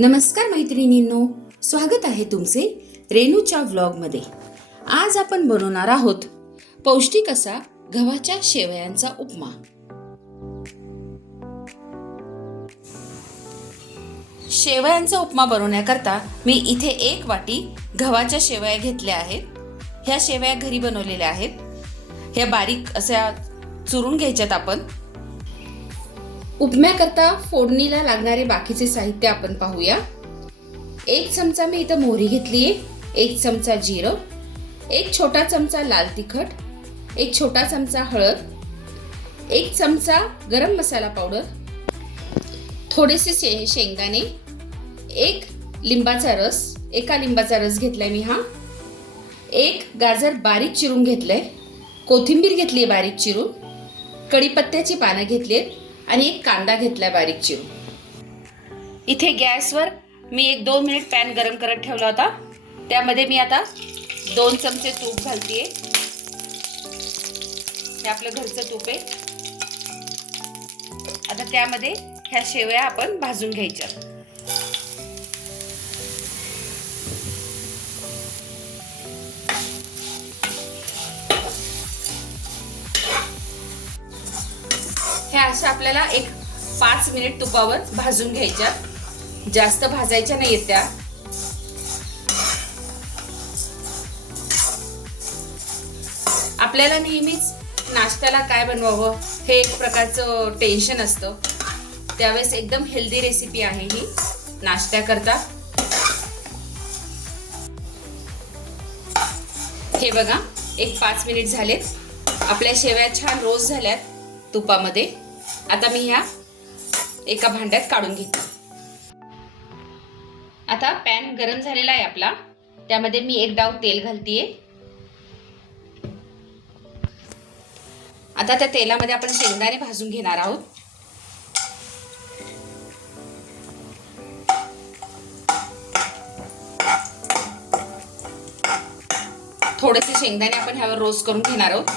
नमस्कार मैत्रिणींनो, स्वागत आहे तुमचे रेणूच्या व्लॉगमध्ये। आज आपण बनवणार आहोत पौष्टिक असा गव्हाच्या शेवयांचा उपमा। शेवयांचा उपमा बनवण्याकरता मी इथे 1 वाटी गव्हाच्या शेवया घेतल्या आहेत। ह्या शेवया घरी बनवलेल्या आहेत। ह्या बारीक अशा चुरून घ्यायच्यात आपण। उपम्याकरता फोडणीला लागणारे बाकीचे साहित्य आपण पाहूया। 1 चमचा मी इथं मोहरी घेतली आहे, 1 चमचा जिरं, 1 छोटा चमचा लाल तिखट, 1 छोटा चमचा हळद, 1 चमचा गरम मसाला पावडर, थोडेसे शेंगदाणे, 1 लिंबाचा रस, एका लिंबाचा रस घेतलाय मी हा, 1 गाजर बारीक चिरून घेतलंय, कोथिंबीर घेतली आहे बारीक चिरून, कढीपत्त्याची पानं घेतलीत आणि 1 कांदा घेतलाय बारीक चिरून। इथे गॅसवर मी 1-2 मिनिट पॅन गरम करत ठेवला होता। त्यामध्ये मी आता 2 चमचे तूप घालतेय। हे आपलं घरचं तूप आहे। आता त्यामध्ये ह्या शेवया आपण भाजून घ्यायच्या। ह्या अशा आपल्याला 5 मिनिट तुपावर भाजून घ्यायच्या। जास्त भाजायच्या नाहीत त्या। आपल्याला नेहमीच नाश्त्याला काय बनवावं हे एक प्रकारचं टेन्शन असतं। त्यावेळेस एकदम हेल्दी रेसिपी आहे ही नाश्त्याकरता। हे बघा 5 मिनिट झालेत। आपल्या शेवया छान रोस्ट झाल्यात तुपामध्ये। आता मी ह्या एका भांड्यात काढून घेते। आता पॅन गरम झालेला आहे आपला। त्यामध्ये मी 1 डाव तेल घालतेय। आता त्या तेलामध्ये आपण शेंगदाणे भाजून घेणार आहोत। थोडेसे शेंगदाणे आपण ह्यावर रोस्ट करून घेणार आहोत।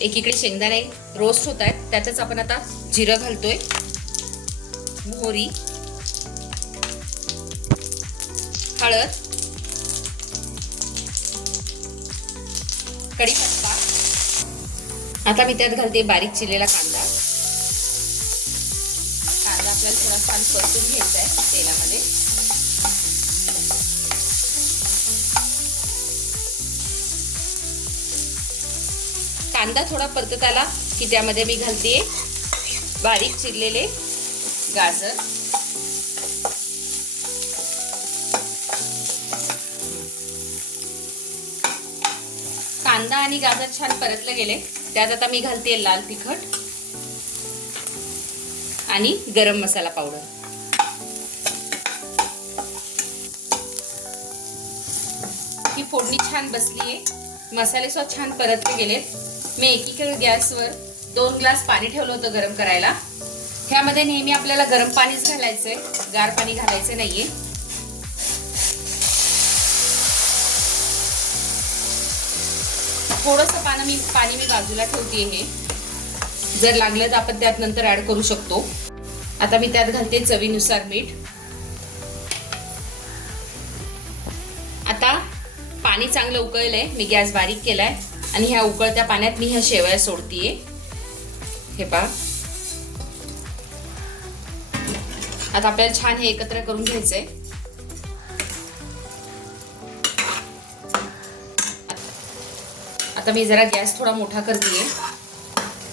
एकीकडे शेंगदाणे रोस्ट होत आहेत, त्यातच आपण आता जिरं घालतोय, मोहरी, हळद, कढीपत्ता। आता मी त्यात घालते बारीक चिरलेला कांदा। कांदा आपल्याला थोडा छान परतून घ्यायचा आहे तेलामध्ये। कांदा थोडा परतत आला की त्यामध्ये मी घालते बारीक चिरलेले गाजर, कांदा आणि गाजर छान परतले गेले त्यात आता मी घालते लाल तिखट आणि गरम मसाला पावडर। ही फोडणी छान बसली आहे। मसाले सुद्धा छान परतले गेलेत। मी एकीकडे गॅसवर 2 ग्लास पाणी ठेवलं होतं गरम करायला। ह्यामध्ये नेहमी आपल्याला गरम पाणीच घालायचंय, गार पाणी घालायचं नाहीये। थोडंसं पाणी मी बाजूला ठेवते। हे जर लागलं तर आपण त्यात नंतर ऍड करू शकतो। आता मी त्यात घालते चवीनुसार मीठ। आता पाणी चांगलं उकळलंय, मी गॅस बारीक केलाय आणि ह्या उकळत्या पाण्यात मी ह्या शेवया सोडतीये। हे पहा, आता आपल्याला छान हे एकत्र करून घ्यायचंय। आता मी जरा गॅस थोडा मोठा करतेय।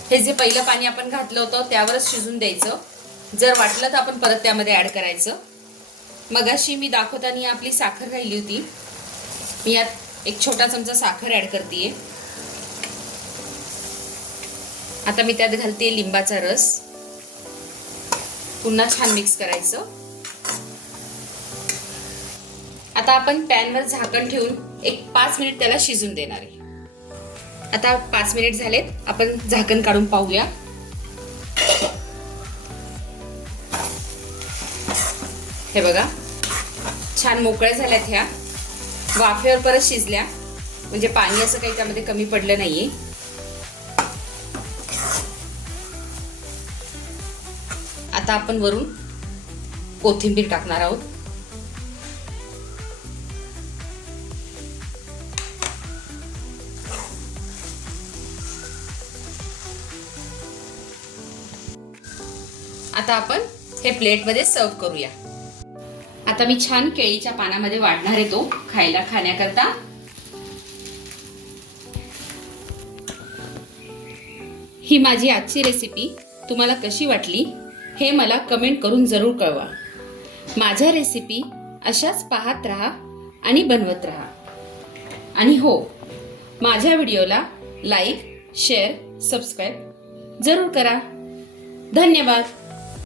हे जे पहिलं पाणी आपण घातलं होतं त्यावरच शिजून द्यायचं। जर वाटलं तर आपण परत त्यामध्ये ऍड करायचं। मगाशी मी दाखवताना आपली साखर राहिली होती, मी यात 1 छोटा चमचा साखर ऍड करतेय। आता मी त्यात घालते लिंबाचा रस। पुन्हा छान मिक्स करायचं। आता आपण पॅनवर झाकण ठेवून 5 मिनिट त्याला शिजून देणार आहे। आता 5 मिनिट झालेत, आपण झाकण काढून पाहूया। हे बघा छान मोकळ्या झाल्यात ह्या। वाफेवर परत शिजल्या, म्हणजे पाणी असं काही त्यामध्ये कमी पडलं नाहीये। आता आपण वरून कोथिंबीर टाकणार आहोत. आता आपण हे प्लेटमध्ये सर्व करूया. आता मी छान केळीच्या पानामध्ये वाढणार आहे तो खाण्याकरता. ही माझी आजची रेसिपी तुम्हाला कशी वाटली हे मला कमेंट करून जरूर कळवा. माझ्या रेसिपी अशाच पाहत राहा आणि बनवत राहा. आणि हो, माझ्या व्हिडिओला लाईक, शेअर, सबस्क्राईब जरूर करा. धन्यवाद.